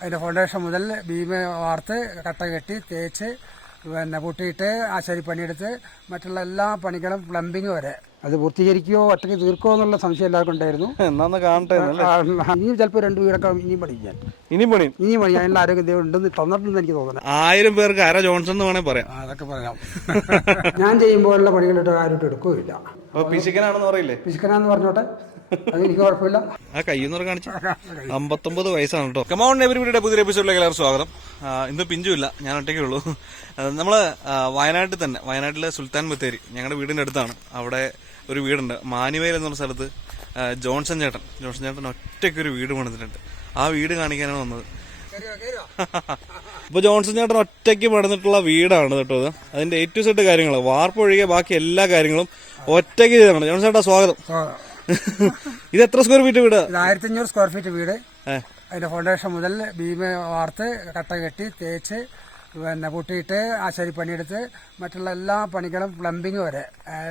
അതിന്റെ ഫൗണ്ടേഷൻ മുതൽ ഭീമ വാർത്ത് കട്ട കെട്ടി തേച്ച് പിന്നെ പൊട്ടിയിട്ട് ആശാരി പണിയെടുത്ത് മറ്റുള്ള എല്ലാ പണികളും പ്ലംബിംഗ് വരെ. അത് പൂർത്തീകരിക്കുകയോ ഒറ്റയ്ക്ക് തീർക്കുമോ എന്നുള്ള സംശയം എല്ലാവർക്കും ഉണ്ടായിരുന്നു. എന്നാന്ന് കാണട്ടെ ഇനിയും ചിലപ്പോൾ രണ്ട് വീടൊക്കെ ഇനിയും പണി ഞാൻ ഇനിയും പണി ഇനിയും പണി അതിനുള്ള ആരോഗ്യം ദൈവം ഉണ്ടെന്ന് തന്നിട്ടുണ്ടെന്ന് എനിക്ക് തോന്നുന്നു ആയിരം പേർക്ക് ആരാ ജോൺസൺ എന്ന് വേണേ പറയാം. അതൊക്കെ പറയാം. ഞാൻ ചെയ്യുമ്പോഴുള്ള പണികളിട്ട് ആരോട്ട് എടുക്കുകയില്ല പിശുക്കനാണെന്ന് പറയില്ലേ? പിശുക്കനാന്ന് പറഞ്ഞോട്ടെ. അത് എനിക്ക് കുഴപ്പമില്ല. ആ കാണിച്ചു. അമ്പത്തൊമ്പത് വയസ്സാണ് കേട്ടോ. കമോൺ എവരിബിയുടെ പുതിയ എപ്പിസോഡിലേക്ക് എല്ലാവർക്കും സ്വാഗതം. ഇന്ന് പിഞ്ചുമില്ല ഞാൻ ഒറ്റയ്ക്കേ ഉള്ളൂ. നമ്മൾ വയനാട്ടിൽ തന്നെ. വയനാട്ടിലെ സുൽത്താൻ ബത്തേരി. ഞങ്ങളുടെ വീടിന്റെ അടുത്താണ്. അവിടെ ഒരു വീടുണ്ട്. മാനുവേൽ എന്നുള്ള സ്ഥലത്ത് ജോൺസൺ ചേട്ടൻ. ജോൺസൺ ചേട്ടൻ ഒറ്റയ്ക്ക് ഒരു വീട് പണിതിട്ടുണ്ട്. ആ വീട് കാണിക്കാനാണ് വന്നത്. ഇപ്പൊ ജോൺസൺ ചേട്ടൻ ഒറ്റയ്ക്ക് പണിതിട്ടുള്ള വീടാണ് കേട്ടോ ഇത് അതിന്റെ എ ടു സെറ്റ് കാര്യങ്ങൾ വാർപ്പ് ഒഴികെ ബാക്കി എല്ലാ കാര്യങ്ങളും ഒറ്റയ്ക്ക് ചെയ്താണ് ജോൺസൺ ചേട്ടാ സ്വാഗതം. ഇത് എത്ര സ്ക്വയർ ഫീറ്റ് വീട്? ഇത് ആയിരത്തി അഞ്ഞൂറ് സ്ക്വയർ ഫീറ്റ് വീട് അതിന്റെ ഫൗണ്ടേഷൻ മുതൽ ബീം വാർത്ത് കട്ട കെട്ടി തേച്ച് പിന്നെ പൊട്ടിയിട്ട് ആശാരിപ്പണിയെടുത്ത് മറ്റുള്ള എല്ലാ പണികളും പ്ലംബിംഗ് വരെ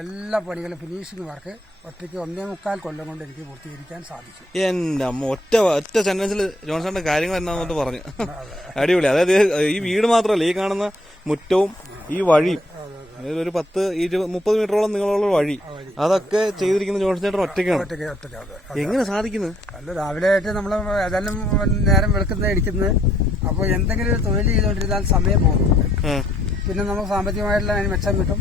എല്ലാ പണികളും ഫിനിഷിംഗ് വർക്ക് ഒറ്റയ്ക്ക് ഒന്നേ മുക്കാൽ കൊല്ലം കൊണ്ട് എനിക്ക് പൂർത്തീകരിക്കാൻ സാധിച്ചു. എന്റെ അമ്മ ഒറ്റ ഒറ്റ സെന്റൻസിൽ ജോൺസന്റെ കാര്യങ്ങൾ എന്നാന്നിട്ട് പറഞ്ഞു. അടിപൊളി. അതായത് ഈ വീട് മാത്രമല്ല ഈ കാണുന്ന മുറ്റവും ഈ വഴിയും. അതായത് ഒരു പത്ത് ഇരുപത് മുപ്പത് മീറ്ററോളം നിങ്ങളുള്ള വഴി. അതൊക്കെ ചെയ്തിരിക്കുന്ന ജോൺസൺ ചേട്ടൻ ഒറ്റയ്ക്കാണ്. എങ്ങനെ സാധിക്കുന്നത് അല്ല രാവിലെ ആയിട്ട് നമ്മൾ ഏതായാലും നേരം വെളുക്കുന്ന ഇടിക്കുന്നത് അപ്പോൾ എന്തെങ്കിലും ഒരു തൊഴിൽ ചെയ്തുകൊണ്ടിരുന്നാൽ സമയം പോകും. പിന്നെ നമുക്ക് സാമ്പത്തികമായിട്ടുള്ള അതിന് മെച്ചം കിട്ടും.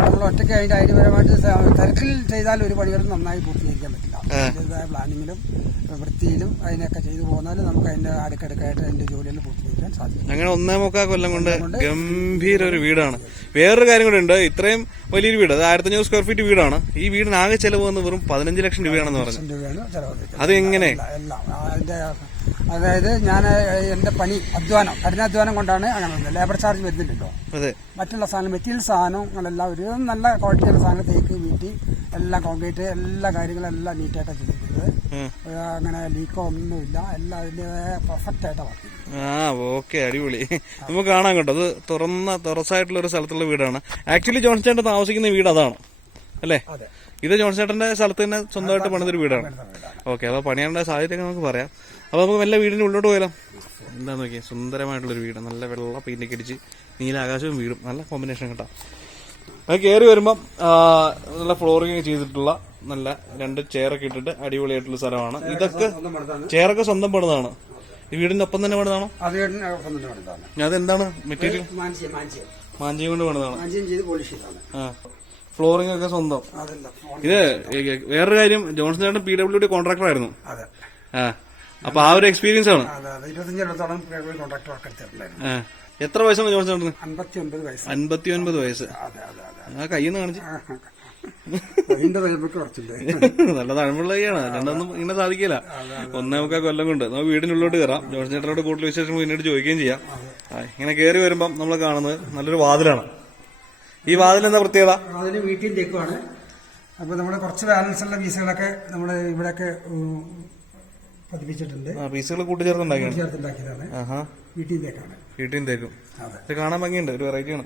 നമ്മൾ ഒറ്റയ്ക്ക് അതിന്റെ അതിപരമായിട്ട് തിരക്കിൽ ചെയ്താൽ ഒരു പണികളും നന്നായി പൂർത്തീകരിക്കാൻ പറ്റില്ല. അതിന്റെതായ പ്ലാനിങ്ങിലും വൃത്തിയിലും അതിനൊക്കെ ചെയ്തു പോകുന്നാൽ നമുക്ക് അതിന്റെ അടുക്കടുക്കായിട്ട് അതിന്റെ ജോലിയിൽ പൂർത്തീകരിക്കാൻ സാധിക്കും. അങ്ങനെ ഒന്നേ മുക്കാൽ കൊല്ലം കൊണ്ട് ഗംഭീര ഒരു വീടാണ്. വേറൊരു കാര്യം കൂടെ ഉണ്ട്. ഇത്രയും വലിയൊരു വീട് അത് ആയിരത്തഞ്ഞൂറ് സ്ക്വയർ ഫീറ്റ് വീടാണ്. ഈ വീടിന് ആകെ ചെലവ് വന്ന് വെറും പതിനഞ്ച് ലക്ഷം രൂപയാണെന്ന് പറഞ്ഞു. അത് എങ്ങനെ എല്ലാം. അതിന്റെ അതായത് ഞാൻ എന്റെ പണി അധ്വാനം കഠിനാധ്വാനം കൊണ്ടാണ് അങ്ങനെ. ലേബർ ചാർജ് വരുന്നില്ലല്ലോ. അതെ. മറ്റുള്ള സാധനം മെറ്റീരിയൽ സാധനങ്ങളെല്ലാം ഒരു നല്ല ക്വാളിറ്റിയുള്ള സാധനം തേക്ക് വീട്ടി എല്ലാം കോൺക്രീറ്റ് എല്ലാ കാര്യങ്ങളും എല്ലാം നീറ്റായിട്ടാണ് ചെയ്തിരിക്കുന്നത്. അങ്ങനെ ലീക്കോ ഒന്നുമില്ല. എല്ലാം അതിന്റെതായ പെർഫെക്റ്റ് ആയിട്ടാണ് വർക്ക് ആ ഓക്കെ അടിപൊളി. നമുക്ക് കാണാൻ കേട്ടോ. അത് തുറന്ന തുറസായിട്ടുള്ള ഒരു സ്ഥലത്തുള്ള വീടാണ്. ആക്ച്വലി ജോൺസൺ ചേട്ടൻ താമസിക്കുന്ന വീട് അതാണ്. അല്ലേ? അതെ. ഇത് ജോൺസേട്ടന്റെ സ്ഥലത്ത് തന്നെ സ്വന്തമായിട്ട് പണിതൊരു വീടാണ്. ഓക്കെ അപ്പൊ പണിയേണ്ട സാഹചര്യം നമുക്ക് പറയാം. അപ്പൊ നമുക്ക് നല്ല വീടിന്റെ ഉള്ളോട്ട് പോയാലോ? എന്താ നോക്കിയേ സുന്ദരമായിട്ടുള്ളൊരു വീട്. നല്ല വെള്ള പെയിന്റൊക്കെ അടിച്ച് നീല ആകാശവും വീടും. നല്ല കോമ്പിനേഷൻ കേട്ടോ. അത് കയറി വരുമ്പം നല്ല ഫ്ലോറിംഗ് ചെയ്തിട്ടുള്ള നല്ല രണ്ട് ചെയറൊക്കെ ഇട്ടിട്ട് അടിപൊളിയായിട്ടുള്ള സ്ഥലമാണ്. ഇതൊക്കെ ചെയറൊക്കെ സ്വന്തം പണിതാണ്. ഈ വീടിന്റെ ഒപ്പം തന്നെ പണിതാണോ? അതെന്താണ്? മെറ്റീരിയൽ മാഞ്ചി കൊണ്ട് പണിതാണ്. ഫ്ലോറിംഗ് ഒക്കെ സ്വന്തം. ഇത് വേറൊരു കാര്യം ജോൺസൺ ചേട്ടൻ പി ഡബ്ല്യു ഡി കോൺട്രാക്ടർ ആയിരുന്നു. അപ്പൊ ആ ഒരു എക്സ്പീരിയൻസ് ആണ്. എത്ര വയസ്സാണ് ജോൺസൺ ചേട്ടന്? അൻപത്തി ഒൻപത് വയസ്സ്. ആ കയ്യെന്ന് കാണിച്ചു. നല്ല തഴമ്പുള്ള കൈയാണ്. രണ്ടൊന്നും ഇങ്ങനെ സാധിക്കില്ല. ഒന്നേ നമുക്ക് കൊല്ലം കൊണ്ട് നമുക്ക് വീടിനുള്ളിലോട്ട് കയറാം. ജോൺസൺ ചേട്ടനോട് കൂടുതൽ വിശേഷം പിന്നീട് ചോദിക്കുകയും ചെയ്യാം. ഇങ്ങനെ കയറി വരുമ്പം നമ്മൾ കാണുന്നത് നല്ലൊരു വാതിലാണ്. ഈ വാതിൽ എന്താ പ്രത്യേകത? അതിന് വീട്ടിൽ തേക്കുവാണ്. അപ്പോൾ നമ്മുടെ കുറച്ച് ബാലൻസ് ഉള്ള പീസുകളൊക്കെ നമ്മൾ ഇവിടെയൊക്കെ ഉം, പതിപ്പിച്ചിട്ടുണ്ട്. പീസുകൾ കൂട്ടിച്ചേർത്തുണ്ടാക്കിയാണ്. ചേർത്തുണ്ടാക്കിയതാണ് ആഹാ. വീട്ടിൽ തേക്കാണ്. വീട്ടിൽ തേക്കും. അതെ. ഇത് കാണാൻ ഭംഗിയുണ്ട് ഒരു വെറൈറ്റിയാണ്.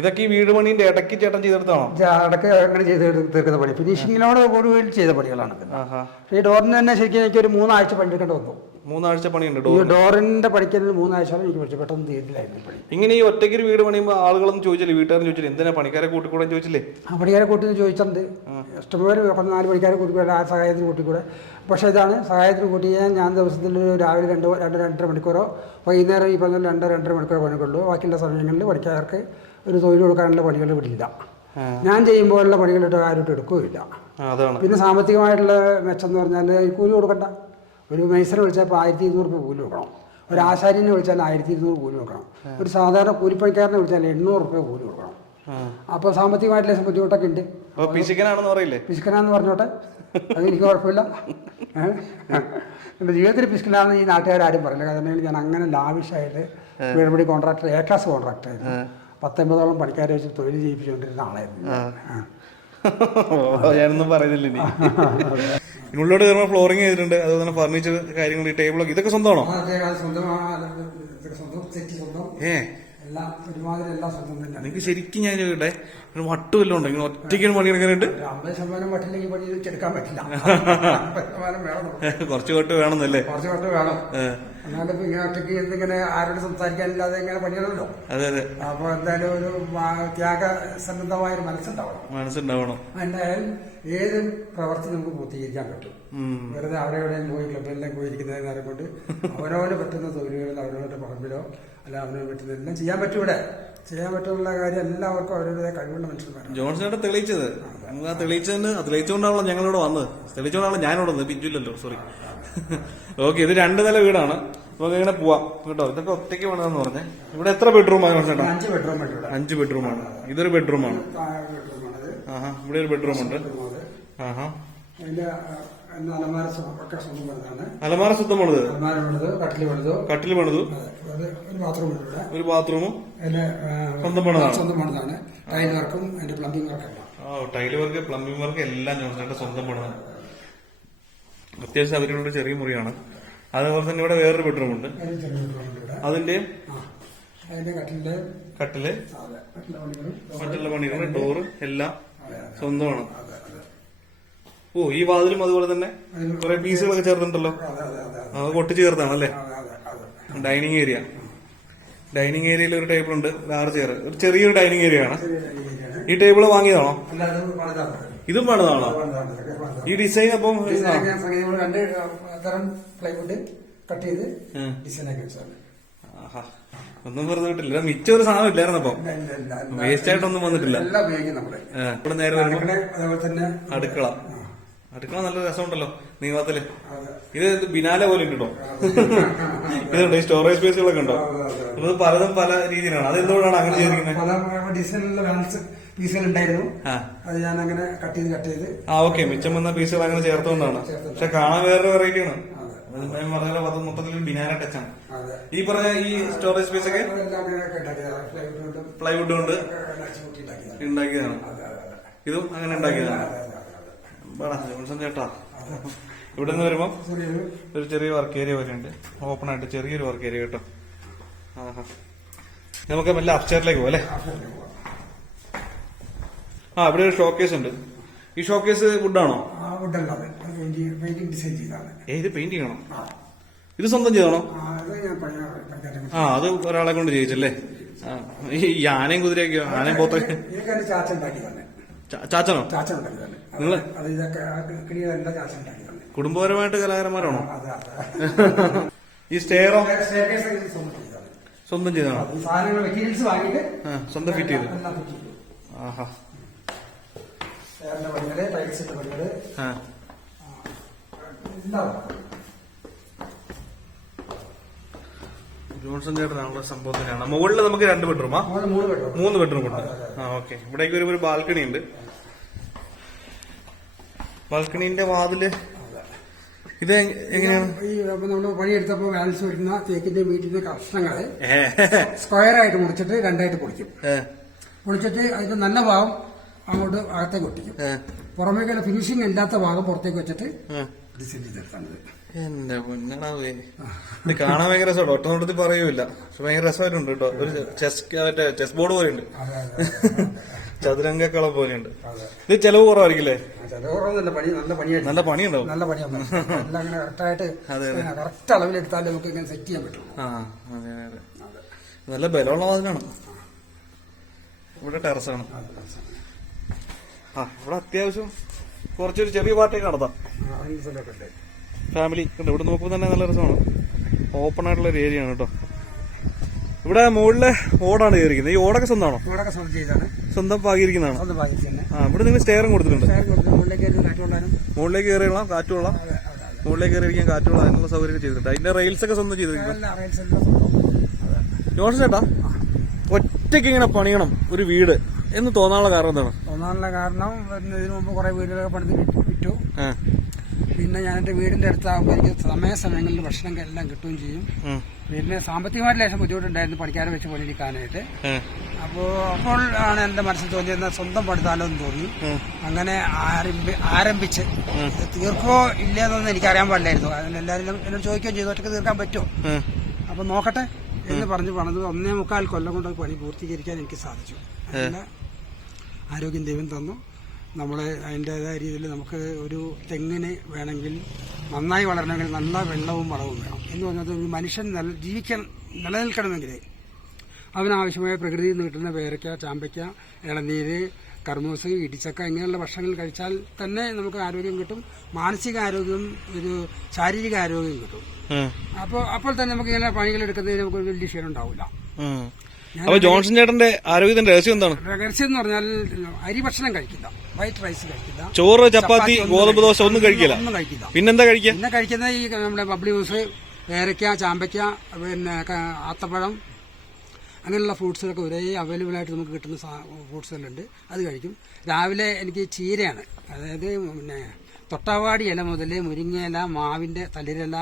ഇതൊക്കെ ഈ വീട് പണിന്റെ ഇടയ്ക്ക് ചേട്ടൻ ചെയ്തെടുത്താണോ അടക്ക അങ്ങനെ ചെയ്ത് തീർക്കുന്ന പണി. ഫിനിഷിങ്ങിനോട് കൂടുതൽ ചെയ്ത പണികളാണ്. ആഹാ. ഈ ഡോറിന് തന്നെ ശരിക്കും എനിക്ക് ഒരു മൂന്നാഴ്ച പണിയെടുക്കേണ്ടി വന്നു. മൂന്നാഴ്ച പണിയുണ്ട് ഈ ഡോർ ഡോറിന്റെ പണിക്ക് തന്നെ മൂന്നാഴ്ച എനിക്ക് പക്ഷേ പെട്ടെന്ന് തീരില്ലായിരുന്നു ഈ പണി. ഇങ്ങനെ ഈ ഒറ്റയ്ക്ക് വീട് പണിയുമ്പോൾ ആളുകളൊന്നും ചോദിച്ചില്ലേ? വീട്ടുകാരും ചോദിച്ചില്ലേ? എന്തിനാ പണിക്കാരെ കൂട്ടിക്കൂടെ ചോദിച്ചില്ലേ? ആ പണിക്കാരെ കൂട്ടി ചോദിച്ചിട്ടുണ്ട്. ഇഷ്ടംപോലെ പത്ത് നാല് പണിക്കാരെ കൂട്ടിക്കൂടെ ആ സഹായത്തിന് കൂട്ടിക്കൂടെ. പക്ഷേ ഇതാണ് സഹായത്തിന് കൂട്ടി ഞാൻ ദിവസത്തിൽ രാവിലെ രണ്ട് രണ്ട് രണ്ടര മണിക്കൂറോ വൈകുന്നേരം ഈ പറഞ്ഞ രണ്ട് രണ്ടര മണിക്കൂറോ പണിക്കുള്ളൂ. ബാക്കിയുള്ള സമയങ്ങളിൽ പണിക്കാർക്ക് ഒരു തൊഴിൽ കൊടുക്കാനുള്ള പണികൾ വിടില്ല. ഞാൻ ചെയ്യുമ്പോഴുള്ള പണികളിട്ട് ആരോട്ടും എടുക്കുകയില്ല. പിന്നെ സാമ്പത്തികമായിട്ടുള്ള മെച്ചം എന്ന് പറഞ്ഞാൽ കൂലി കൊടുക്കണ്ട. ഒരു മേസറെ വിളിച്ചാൽ ഇപ്പോൾ ആയിരത്തി ഇരുന്നൂറ് രൂപ കൂലി കൊടുക്കണം ഒരു ആശാരിനെ വിളിച്ചാൽ ആയിരത്തി ഇരുന്നൂറ് കൂലി കൊടുക്കണം ഒരു സാധാരണ കൂലിപ്പണിക്കാരനെ വിളിച്ചാൽ എണ്ണൂറ് രൂപ കൂലി കൊടുക്കണം. അപ്പൊ അപ്പോൾ സാമ്പത്തികമായിട്ടുള്ള ബുദ്ധിമുട്ടൊക്കെ ഉണ്ട്. അപ്പൊ പിശിക്കനാണെന്ന് പറയില്ലേ? പിശുക്കനാന്ന് പറഞ്ഞോട്ടെ. അത് എനിക്ക് കുഴപ്പമില്ല. എന്റെ എന്റെ ജീവിതത്തിൽ പിശുക്കനാണെന്ന് ഈ നാട്ടുകാരും പറയില്ല. കാരണം ഞാൻ അങ്ങനെ ലാവിഷായിട്ട് വീടുപടി കോൺട്രാക്ടർ എ ക്ലാസ് കോൺട്രാക്ടർ ആയിരുന്നു. പത്തൊമ്പതോളം പണിക്കാരെ വെച്ച് തൊഴിൽ ചെയ്യിപ്പിച്ചുകൊണ്ടിരുന്ന ആളായിരുന്നു ഞാനൊന്നും പറയുന്നില്ല ഇനി. ഇതിനുള്ളിലോട്ട് കയറുമ്പോൾ ഫ്ലോറിംഗ് ചെയ്തിട്ടുണ്ട്. അതുപോലെ തന്നെ ഫർണിച്ചർ കാര്യങ്ങൾ ഈ ടേബിൾ ഇതൊക്കെ സ്വന്തമാണോ? ഏ. എല്ലാം ഒരുമാതിരി എല്ലാം സ്വന്തം തന്നെയാണ്. നിങ്ങൾക്ക് ശരിക്കും ഞാൻ ചോദിക്കട്ടെ ഒരു വട്ടു വല്ലതും ഉണ്ടോ? ഇങ്ങനെ ഒറ്റയ്ക്കാണ് പണിയെടുക്കാനായിട്ട് അമ്പത് ശതമാനം വട്ടില്ലെങ്കിൽ പണി എടുക്കാൻ പറ്റില്ല. കുറച്ച് വട്ട് വേണമെന്നല്ലേ? കുറച്ച് വട്ട് വേണം. എന്നാലും ഇങ്ങനെ ഒറ്റയ്ക്ക് എന്തിങ്ങനെ ആരോട് സംസാരിക്കാനില്ലാതെ ഇങ്ങനെ പണിയാണല്ലോ അതെ അതെ. അപ്പൊ എന്തായാലും ഒരു ത്യാഗ ത്യാഗസന്നദ്ധമായ ഒരു മനസ്സുണ്ടാവണം. മനസ്സുണ്ടാവണം. എന്തായാലും ഏത് പ്രവർത്തി നമുക്ക് പൂർത്തീകരിക്കാൻ പറ്റും. വെറുതെ അവിടെ എവിടെയും പോയി ക്ലബിലെല്ലാം പോയി ഇരിക്കുന്നതിനെ കൊണ്ട് അവനവന് പറ്റുന്ന തൊഴിലുകളിൽ അവനവന്റെ പറമ്പിലോ അല്ല അവനവന് പറ്റുന്ന എല്ലാം ചെയ്യാൻ പറ്റും ഇവിടെ. ചെയ്യാൻ പറ്റുന്ന കാര്യം എല്ലാവർക്കും അവരുടേതായ കഴിവുള്ള മനുഷ്യന്മാരാണ് ജോൺസൺ തെളിയിച്ചത്. നമുക്ക് ആ തെളിയിച്ചതിന് തെളിയിച്ചുകൊണ്ടാണല്ലോ ഞങ്ങളിവിടെ വന്നത്. തെളിയിച്ചുകൊണ്ടാണല്ലോ ഞാനിവിടെ വന്നത്. പിഞ്ചില്ലല്ലോ സോറി ഓക്കെ ഇത് രണ്ട് നില വീടാണ്. നമുക്ക് ഇങ്ങനെ പോവാം. കേട്ടോ ഇതൊക്കെ ഒറ്റയ്ക്ക് വേണമെന്ന് പറഞ്ഞേ. ഇവിടെ എത്ര ബെഡ്റൂമാണ് ജോൺസേട്ടാ അഞ്ച് ബെഡ്റൂം അഞ്ച് ബെഡ്റൂമാണ് ഇതൊരു ബെഡ്റൂമാണ് ആണ്. ആഹാ ഇവിടെ ഒരു ബെഡ്റൂം ഉണ്ട്. ആഹാ. അലമാര ഒക്കെ സ്വന്തം പണിതാണ്. അലമാര പണിത് അലമാര പണിത് കട്ടിൽ പണിതു. കട്ടിൽ പണിതു. ഒരു ബാത്റൂം ഉണ്ട് ഇവിടെ. ഒരു ബാത്റൂമും അതിന്റെ സ്വന്തം പണിതാണ്. സ്വന്തം പണിതാണ്. ടൈൽ വർക്കും അതിന്റെ പ്ലംബിംഗ് വർക്കും. ഓ ടൈൽ വർക്ക് പ്ലംബിംഗ് വർക്ക് എല്ലാം ജോൺസേട്ടന്റെ സ്വന്തം പണിതാണ്. അത്യാവശ്യം അവരുടെ ചെറിയ മുറിയാണ്. അതേപോലെ തന്നെ ഇവിടെ വേറൊരു ബെഡ്റൂം ഉണ്ട് അതിന്റെ? കട്ടിൽ? കട്ടിൽ മറ്റുള്ള പണികൾ ഡോറ് എല്ലാം സ്വന്തമാണ്. ഓ ഈ വാതിലും അതുപോലെ തന്നെ കുറെ പീസുകളൊക്കെ ചേർന്നിട്ടുണ്ടല്ലോ. അതെ കൊട്ടി ചേർത്താണ് അല്ലേ ഡൈനിങ് ഏരിയ. ഡൈനിങ് ഏരിയയിൽ ഒരു ടേബിൾ ഉണ്ട് ആറ് ചെയർ ഒരു ചെറിയൊരു ഡൈനിങ് ഏരിയ ആണ്. ഈ ടേബിൾ വാങ്ങിയതാണോ? ഇതും പണിതാണോ. ഈ ഡിസൈൻ അപ്പം രണ്ട് തരം പ്ലൈവുഡ് കട്ട് ചെയ്ത് ഉം. ഡിസൈൻ ആക്കി വെച്ചാണ് ഒന്നും വെറുതെ വിട്ടില്ല മിച്ചം ഒരു സാധനം ഇല്ലായിരുന്നു അപ്പം. വേസ്റ്റ് ആയിട്ടൊന്നും വന്നിട്ടില്ല. ഇവിടെ നേരെ അടുക്കള. അടുക്കള നല്ല രസമുണ്ടല്ലോ നീളത്തിൽ. ഇത് ബിനാല പോലെ ഉണ്ട് കേട്ടോ ഇതുണ്ട് ഈ സ്റ്റോറേജ് സ്പേസുകളൊക്കെ ഉണ്ടോ. ഇത് പലതും പല രീതിയിലാണ്. അത് എന്തുകൊണ്ടാണ് അങ്ങനെ ചെയ്തിരിക്കുന്നത്? പല ഡിസൈനിലുള്ള ബാലൻസ് പീസുകൾ ഉണ്ടായിരുന്നു. അത് ഞാൻ അങ്ങനെ കട്ട് ചെയ്ത് കട്ട് ചെയ്ത്. ആ ഓക്കെ മിച്ചം വന്ന പീസുകൾ അങ്ങനെ ചേർത്തുകൊണ്ടാണ്. പക്ഷെ കാണാൻ വേറൊരു വെറൈറ്റി ആണ്. അതെ. ഞാൻ പറഞ്ഞ പോലെ അത് മൊത്തത്തിൽ ബിനാര ടച്ചാണ് ഈ പറഞ്ഞ ഈ സ്റ്റോറേജ് സ്പേസ് ഒക്കെ? പ്ലൈവുഡ് കൊണ്ട് ഉണ്ടാക്കിയതാണ്. ഇതും അങ്ങനെ ഉണ്ടാക്കിയതാണ്. വേടാ ജോൺസൺ ചേട്ടാ ഇവിടെ നിന്ന് വരുമ്പോ ഒരു ചെറിയ വർക്ക് ഏരിയ പോലെ ഉണ്ട് ഓപ്പൺ ആയിട്ട് ചെറിയൊരു വർക്ക് ഏരിയ കേട്ടോ ആഹാ. നമുക്ക് മെല്ലെ അപ്സ്റ്റേറിലേക്ക് പോകാം അല്ലേ ആ ഇവിടെ ഒരു ഷോക്കേസ് ഉണ്ട് ഈ ഷോക്കേസ് വുഡാണോ ഏ ഇത് പെയിന്റിംഗ് ആണോ ഇത് സ്വന്തം ചെയ്താണോ ആ, അത് ഒരാളെ കൊണ്ട് ചെയ്യിച്ചല്ലേ ഈ ആനയും കുതിരയൊക്കെയോ ആനയും പോത്തൊക്കെ ചാച്ചനോ? നിങ്ങൾ? അത് ഇതൊക്കെ കിളികളെല്ലാം ചാച്ച ഉണ്ടാക്കി കുടുംബപരമായിട്ട് കലാകാരന്മാരാണോ? ഈ സ്റ്റെയറോ? സ്വന്തം ചെയ്താണോ സ്വന്തം ഫിറ്റ് ചെയ്ത്. ആഹാ. ടൈൽസിന്റെ പണികൾ ആ. ജോൺസൺ ചേട്ടനാണുള്ള സംഭവം തന്നെയാണ്. മുകളിൽ നമുക്ക് രണ്ട് ബെഡ്റൂമാ. മൂന്ന് ബെഡ്റൂം. ഉണ്ട്. ആ ഓക്കെ. ഇവിടേക്ക് ഒരു ബാൽക്കണി ഉണ്ട്. ബാൽക്കണീന്റെ വാതിൽ ഇത് എങ്ങനെയാണ്? ഈ നമ്മൾ ബാലൻസ് വരുന്ന തേക്കിന്റെ വീട്ടിന്റെ കഷ്ണങ്ങൾ സ്ക്വയർ ആയിട്ട് മുറിച്ചിട്ട് രണ്ടായിട്ട് പൊടിക്കും പൊളിച്ചിട്ട് പൊടിച്ചിട്ട് അതിന്റെ നല്ല ഭാഗം അങ്ങോട്ട് അകത്തേക്ക് ഒട്ടിക്കും. പുറമേക്കുള്ള ഫിനിഷിംഗ് ഇല്ലാത്ത ഭാഗം പുറത്തേക്ക് വെച്ചിട്ട് എന്റെ പൊന്നടാവേ? ഇത് കാണാൻ ഭയങ്കര രസമാണ് ഒറ്റ നോട്ടത്തിൽ പറയൂല പക്ഷെ ഭയങ്കര രസമായിട്ടുണ്ട് കേട്ടോ. ഒരു ചെസ് മറ്റേ ചെസ് ബോർഡ് പോലെയുണ്ട്. ചതുരംഗക്കള പോലെയുണ്ട്. ഇത് ചെലവ് കുറവായിരിക്കില്ലേ? പണി നല്ല പണിയായിട്ട് നല്ല പണിയുണ്ടാവും നല്ല പണിയാണ് എല്ലാം അങ്ങനെ കറക്റ്റായിട്ട് അതെ, അതെ. കറക്റ്റ് അളവിലെടുത്താലേ നമുക്ക് ഇങ്ങനെ സെറ്റ് ചെയ്യാൻ പറ്റുള്ളൂ. ആ അതെ അതെ നല്ല ബലമുള്ള വാതിലാണ്. ഇവിടെ ടെറസാണ്. ആ ഇവിടെ അത്യാവശ്യം കുറച്ചൊരു ചെറിയ പാർട്ടിയൊക്കെ നടത്താം. ഫാമിലി ഉണ്ട്. കണ്ടോ? ഇവിടെ നോക്കുമ്പോൾ തന്നെ നല്ല രസമാണ്. ഓപ്പൺ ആയിട്ടുള്ള ഒരു ഏരിയ ആണ് കേട്ടോ. ഇവിടെ മുകളിലെ ഓടാണ് കയറിയിരിക്കുന്നത്. ഈ ഓടൊക്കെ സ്വന്തമാണോ? സ്വന്തം പാകിയിരിക്കുന്നതാണ്. ആ ഇവിടെ നിങ്ങൾ സ്റ്റെയറും കൊടുത്തിട്ടുണ്ട്. മുകളിലേക്ക് കയറിയുള്ള കാറ്റുകൊള്ളാം മുകളിലേക്ക് കയറിയിരിക്കാൻ കാറ്റുകൊള്ളാം അതിനുള്ള സൗകര്യം ചെയ്തിട്ടുണ്ട്. അതിന്റെ റെയിൽസ് ഒക്കെ സ്വന്തം ചെയ്തിരിക്കുന്നത് അതെ ജോൺസൺ ചേട്ടാ ഒറ്റയ്ക്ക് ഇങ്ങനെ പണിയണം ഒരു വീട് എന്ന് തോന്നാനുള്ള കാരണം എന്താണ്? ഒന്നാമത്തെ കാരണം ഇതിനു മുമ്പ് കുറെ വീടുകളൊക്കെ പണിത് വിറ്റ് പിന്നെ ഞാൻ എന്റെ വീടിന്റെ അടുത്താകുമ്പോൾ എനിക്ക് സമയസമയങ്ങളിൽ ഭക്ഷണം എല്ലാം കിട്ടുകയും ചെയ്യും. വീടിന് സാമ്പത്തികമായിട്ട് ലേശം ബുദ്ധിമുട്ടുണ്ടായിരുന്നു പണിക്കാരെ വെച്ച് പണിയെടുക്കാനായിട്ട് അപ്പോ അപ്പോൾ അപ്പോൾ ആണ് എന്റെ മനസ്സിൽ തോന്നിയത് സ്വന്തം പണിതാലോ എന്ന് തോന്നി അങ്ങനെ ആരംഭി ആരംഭിച്ച്. തീർക്കോ ഇല്ലയെന്നൊന്നും എനിക്കറിയാൻ പാടില്ലായിരുന്നു. അതിന് എല്ലാവരും എന്നോട് ചോദിക്കുകയും ചെയ്തു ഒറ്റയ്ക്ക് തീർക്കാൻ പറ്റുമോ. അപ്പൊ നോക്കട്ടെ എന്ന് പറഞ്ഞു പണിത് ഒന്നേ മുക്കാൽ കൊല്ലം കൊണ്ട് പണി പൂർത്തീകരിക്കാൻ എനിക്ക് സാധിച്ചു. ആരോഗ്യം ദൈവം തന്നു. നമ്മളെ അതിന്റെതായ രീതിയിൽ നമുക്ക് ഒരു തെങ്ങിന് വേണമെങ്കിൽ നന്നായി വളരണമെങ്കിൽ നല്ല വെള്ളവും വളവും വേണം. എന്ന് പറഞ്ഞത് ഒരു മനുഷ്യൻ ജീവിക്കാൻ നിലനിൽക്കണമെങ്കിൽ അവനാവശ്യമായ പ്രകൃതിയിൽ നിന്ന് കിട്ടുന്ന പേരയ്ക്ക ചാമ്പയ്ക്ക ഇളനീര് കർമ്മൂസ് ഇടിച്ചക്ക ഇങ്ങനെയുള്ള ഭക്ഷണങ്ങൾ കഴിച്ചാൽ തന്നെ നമുക്ക് ആരോഗ്യം കിട്ടും. മാനസിക ആരോഗ്യം ഒരു ശാരീരിക ആരോഗ്യം കിട്ടും. അപ്പോൾ അപ്പോൾ തന്നെ നമുക്ക് ഇങ്ങനെ പണികൾ എടുക്കുന്നതിന് നമുക്ക് വലിയ ക്ഷീണം ഉണ്ടാവില്ല. അപ്പൊ ജോൺസൺ ചേട്ടന്റെ ആരോഗ്യത്തിന്റെ രഹസ്യം എന്താണ്? രഹസ്യം എന്ന് പറഞ്ഞാൽ അരി ഭക്ഷണം കഴിക്കില്ല. വൈറ്റ് റൈസ് കഴിക്കില്ല. ചോറ് ചപ്പാത്തി ഗോതമ്പ് ദോശ ഒന്നും കഴിക്കില്ല. ഒന്നും കഴിക്കില്ല. പിന്നെന്താ കഴിക്കുക പിന്നെ കഴിക്കുന്ന ഈ നമ്മുടെ ബബ്ലി ജ്യൂസ് പേരയ്ക്ക ചാമ്പയ്ക്ക പിന്നെ ആത്തപ്പഴം അങ്ങനെയുള്ള ഫ്രൂട്ട്സുകളൊക്കെ ഒരേ അവൈലബിൾ ആയിട്ട് നമുക്ക് കിട്ടുന്ന ഫ്രൂട്ട്സുകളുണ്ട് അത് കഴിക്കും. രാവിലെ എനിക്ക് ചീരയാണ്. അതായത് പിന്നെ തൊട്ടാവാടി ഇല മുതൽ മുരിങ്ങയില മാവിന്റെ തളിരില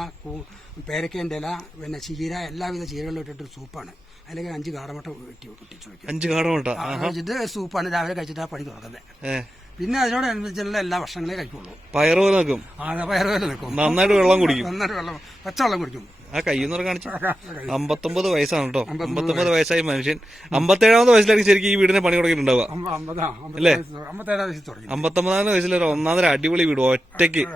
പേരക്കേന്റെ ഇല പിന്നെ ചീര എല്ലാവിധ ചീരകളും ഇട്ടിട്ടൊരു സൂപ്പാണ് അല്ലെങ്കിൽ അഞ്ച് കാടമുട്ട വെട്ടി പൊട്ടിച്ച് വയ്ക്കും അഞ്ച് കാടമുട്ട കഴിച്ചിട്ട് സൂപ്പാണ് രാവിലെ കഴിച്ചിട്ട് ആ പണി തുടങ്ങുന്നത്. പിന്നെ പിന്നെ അതിനോടനുബന്ധിച്ചുള്ള എല്ലാ ഭക്ഷണങ്ങളെ കഴിക്കുള്ളൂ. പയറുപോലെ നിൽക്കും ആ പയറുപോലെ നിൽക്കും നന്നായിട്ട് വെള്ളം കുടിക്കും. നന്നായിട്ട് വെള്ളം പച്ചവെള്ളം കുടിക്കും. ആ കയ്യെന്ന് കാണിച്ചു. അമ്പത്തൊമ്പത് വയസ്സാണ് കേട്ടോ. അമ്പത്തൊമ്പത് വയസ്സായി മനുഷ്യൻ. അമ്പത്തേഴാമത് വയസ്സിലായിരിക്കും ശരിക്കും ഈ വീടിനെ പണി തുടങ്ങിയിട്ടുണ്ടാവുക. അമ്പ- അമ്പതാ, അമ്പത്തേഴ് വയസ്സ് അമ്പത്തേഴാം വയസ്സിൽ ഒരു ഒന്നാമതൊരു അടിപൊളി വീട് ഒറ്റയ്ക്ക്.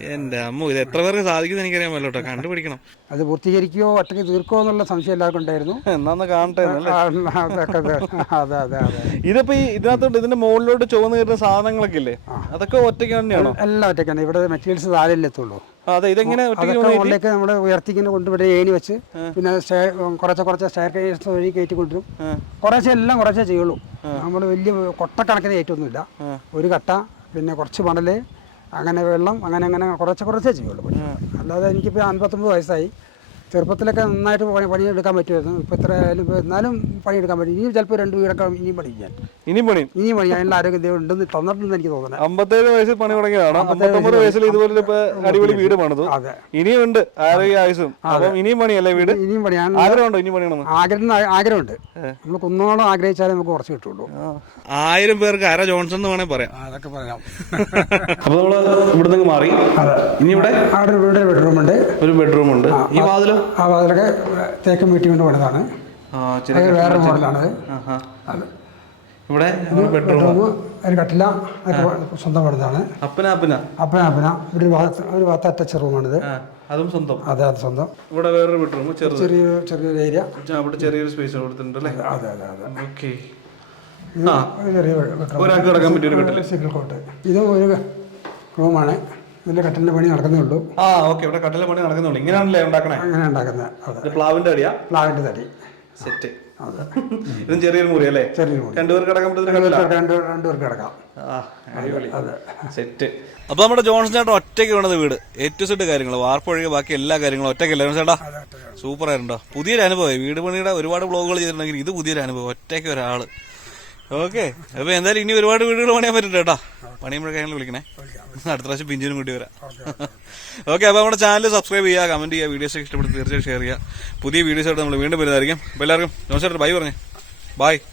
എന്റെ അമ്മ ഇത് എത്ര പേർക്ക് സാധിക്കും എനിക്കറിയാൻ പറ്റില്ല കേട്ടോ. കണ്ടുപിടിക്കണം. അത് പൂർത്തീകരിക്കുകയോ ഒറ്റയ്ക്ക് തീർക്കുമോ എന്നുള്ള സംശയം എല്ലാവർക്കും ഉണ്ടായിരുന്നു. എന്നാന്ന് കാണട്ടെ ഇതിപ്പോ ഈ ഇതിനകത്തോട്ട് ഇതിന്റെ മുകളിലോട്ട് ചുവന്ന് കയറുന്ന സാധനങ്ങളൊക്കെ ഇല്ലേ? അതൊക്കെ ഒറ്റയ്ക്ക് തന്നെയാണോ? എല്ലാം ഒറ്റയ്ക്കാണ് ഇവിടെ മെറ്റീരിയൽസ് താഴെ എത്തുള്ളൂ. അതെ ഇതെങ്ങനെ മുകളിലേക്ക് നമ്മൾ ഉയർത്തിങ്ങനെ കൊണ്ടുപോയി ഏണി വെച്ച് പിന്നെ കുറച്ച് കുറച്ച് സ്റ്റെയർ കേസ് വഴി കയറ്റി കൊണ്ടുവരും. കുറേശ്ശെ എല്ലാം കുറച്ചേ ചെയ്യുള്ളൂ. നമ്മൾ വലിയ കൊട്ടക്കണക്കിന് ഏറ്റൊന്നുമില്ല ഒരു കട്ട പിന്നെ കുറച്ച് മണൽ അങ്ങനെ വെള്ളം അങ്ങനെ അങ്ങനെ കുറച്ച് കുറച്ചേ ചെയ്യുള്ളൂ. അല്ലാതെ എനിക്കിപ്പോൾ അൻപത്തൊമ്പത് വയസ്സായി. ചെറുപ്പത്തിലൊക്കെ നന്നായിട്ട് പണി പണിയെടുക്കാൻ പറ്റുമായിരുന്നു. ഇപ്പോൾ ഇത്ര ആയാലും ഇപ്പോൾ എന്നാലും പണിയെടുക്കാൻ പറ്റും. ഇനിയും ചിലപ്പോൾ രണ്ട് വീടൊക്കെ ഇനിയും പണി ചെയ്യാൻ. ഇനിയും പണി? ഇനിയും പണി. അതിനുള്ള ആരോഗ്യം ദൈവം ഉണ്ടെന്ന് തന്നിട്ടുണ്ടെന്ന് എനിക്ക് തോന്നുന്നത് അമ്പത്തേഴ് വയസ്സിൽ പണി തുടങ്ങിയതാണ്. അമ്പത്തൊമ്പത് വയസ്സിൽ ഇതുപോലെ ഇപ്പോൾ അടിപൊളി വീട് പണിതു. അതെ. ഇനിയും ഉണ്ട് ആരോഗ്യ ആയുസും അപ്പം ഇനിയും പണിയല്ലേ വീട്? ഇനിയും പണിയാണ് ആഗ്രഹമുണ്ടോ ഇനി പണിയണം ആഗ്രഹം ആഗ്രഹമുണ്ട്. നമ്മൾ കുന്നോളം ആഗ്രഹിച്ചാലേ നമുക്ക് കുറച്ച് കിട്ടുള്ളൂ. ആയിരം പേർക്ക് അര ജോൺസൺ എന്ന് വേണേ പറയാം. അതൊക്കെ പറയാം. അപ്പൊ നമ്മൾ ഇവിടുന്ന് മാറി. ഇനി ഇവിടെ? അവിടെ ഒരു ബെഡ്റൂം ഉണ്ട്. ഒരു ബെഡ്റൂം ഉണ്ട്. ഈ വാതിലോ? ആ വാതിലൊക്കെ തേക്കും വീട്ടി കൊണ്ട് പണിതാണ് അത് വേറെ മോഡലാണത് അത് ഇവിടെ ബെഡ്റൂം ഒരു കട്ടില സ്വന്തം പണിതാണ് അപ്പന അപ്പന? അപ്പന അപ്പന. ഒരു ഭാഗത്ത് ഒരു ഭാഗത്ത് അറ്റച്ച് റൂമാണിത് അതും സ്വന്തം. അതെ അത് സ്വന്തം. ഇവിടെ വേറൊരു ബെഡ്റൂം ചെറിയ ചെറിയൊരു ഏരിയ അവിടെ ചെറിയൊരു സ്പേസ് കൊടുത്തിട്ടുണ്ട് അല്ലേ? അതെ അതെ അതെ. ഓക്കെ ചെറിയ ബെഡ്റൂം ഒരാൾക്ക് കിടക്കാൻ പറ്റിയ ഒരു കട്ടില. സിംഗിൾ കോട്ട് ഇത് ഒരു റൂമാണ് ഇതിന്റെ കട്ടലിന്റെ പണി നടക്കുന്നേ ഉള്ളൂ. ആ ഓക്കെ. ഇവിടെ കട്ടിലെ പണി നടക്കുന്നുള്ളൂ ഇങ്ങനെയാണല്ലേ ഉണ്ടാക്കണേ? അങ്ങനെ ഉണ്ടാക്കുന്നത് അതെ. ഇത് പ്ലാവിന്റെ അടിയാ? പ്ലാവിന്റെ തടി. സെറ്റ്. അതെ. ഇതും ചെറിയൊരു മുറി അല്ലേ? ചെറിയ മുറി. രണ്ടുപേർ കിടക്കാൻ പറ്റുന്ന? രണ്ട് രണ്ടു പേർക്ക് കിടക്കാം. ആ, അടിപൊളി. അതെ സെറ്റ്. അപ്പൊ നമ്മുടെ ജോൺസൺ ചേട്ടൻ ഒറ്റയ്ക്ക് വേണത് വീട്. ഏറ്റവും സെറ്റ് കാര്യങ്ങൾ. വാർപ്പൊഴികെ ബാക്കി എല്ലാ കാര്യങ്ങളും ഒറ്റയ്ക്കല്ലേ? ചേട്ടാ സൂപ്പർ ആയിരുന്നോ പുതിയൊരു അനുഭവം. വീട് പണിയുടെ ഒരുപാട് ബ്ലോഗുകൾ ചെയ്തിട്ടുണ്ടെങ്കിൽ ഇത് പുതിയൊരു അനുഭവം. ഒറ്റയ്ക്ക് ഒരാൾ. ഓക്കെ. അപ്പൊ എന്തായാലും ഇനി ഒരുപാട് വീടുകൾ പണിയാൻ പറ്റും കേട്ടോ. പണിയുമ്പോഴൊക്കെ ഞങ്ങൾ വിളിക്കണേ. അടുത്ത പ്രാവശ്യം പിഞ്ചിനും കൂട്ടി വരാം. ഓക്കെ അപ്പൊ നമ്മുടെ ചാനൽ സബ്സ്ക്രൈബ് ചെയ്യുക കമന്റ് ചെയ്യുക വീഡിയോസ് ഇഷ്ടപ്പെട്ട് തീർച്ചയായും ഷെയർ ചെയ്യുക. പുതിയ വീഡിയോസ് ആയിട്ട് നമ്മൾ വീണ്ടും വരുന്നതായിരിക്കും. അപ്പൊ എല്ലാവർക്കും നമസ്കാരം ബൈ പറഞ്ഞു. ബൈ